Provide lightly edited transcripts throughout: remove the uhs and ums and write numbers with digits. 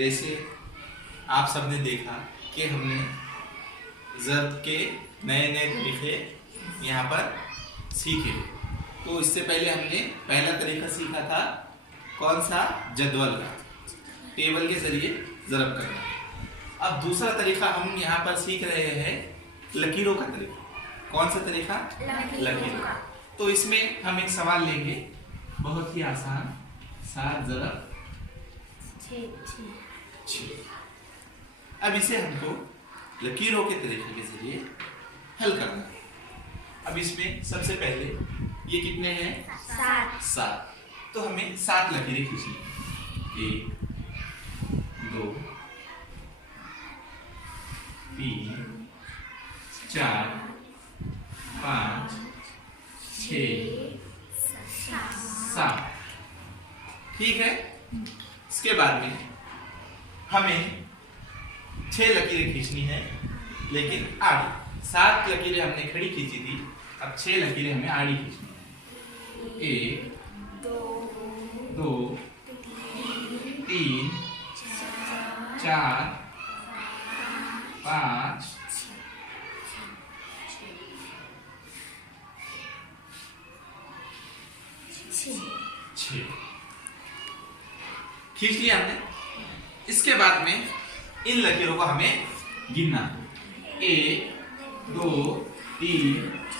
जैसे आप सबने देखा कि हमने ज़र्ब के नए नए तरीके यहाँ पर सीखे। तो इससे पहले हमने पहला तरीका सीखा था कौन सा, जदवल का, टेबल के जरिए ज़र्ब करना। अब दूसरा तरीका हम यहाँ पर सीख रहे हैं लकीरों का तरीका। कौन सा तरीका? लकीरों का। तो इसमें हम एक सवाल लेंगे, बहुत ही आसान, 7 ज़रब 6। अब इसे हमको लकीरों के तरीके के जरिए हल करना है। अब इसमें सबसे पहले ये कितने हैं? 7। तो हमें 7 लकीरें खींचनी है। 1 2 3 4 5 6 7। ठीक है। इसके बाद में हमें 6 लकीरें खींचनी है, लेकिन आड़ी। 7 लकीरें हमने खड़ी खींची थी, अब 6 लकीरें हमें आड़ी खींचनी है। 1 2 3 4 5 6 खींच लिया हमने। इसके बाद में इन लकीरों को हमें गिनना। 1 2 3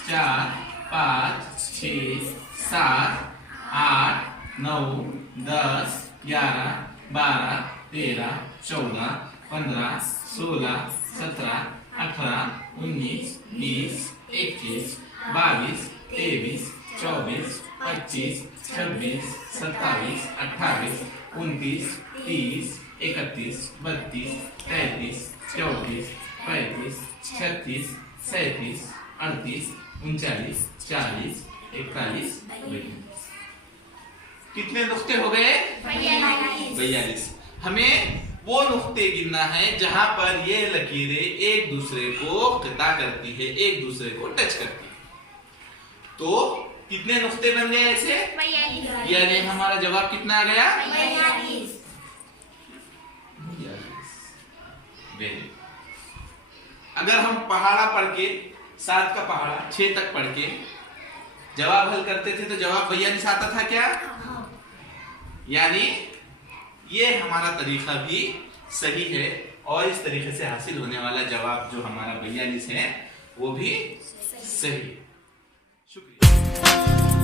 4 5 6 7 8 9 10 11 12 13 14 15 16 17 18 19 20 21 22 23 24 25 26 27 28 29 30 31 32 33 34 35 36 37 38 39 40 41 42। कितने नुक्ते हो गए? 42। हमें वो नुक्ते गिनना है जहां पर ये लकीरें एक दूसरे को कता करती है, एक दूसरे को टच करती है। तो कितने नुक्ते बन गए ऐसे? 42। यानी हमारा जवाब कितना आ गया? 42। अगर हम पहाड़ा पढ़ के 7 का पहाड़ा 6 तक पढ़ के जवाब हल करते थे तो जवाब 42 आता था क्या? यानी ये हमारा तरीका भी सही है और इस तरीके से हासिल होने वाला जवाब जो हमारा 42 है वो भी सही है। शुक्रिया।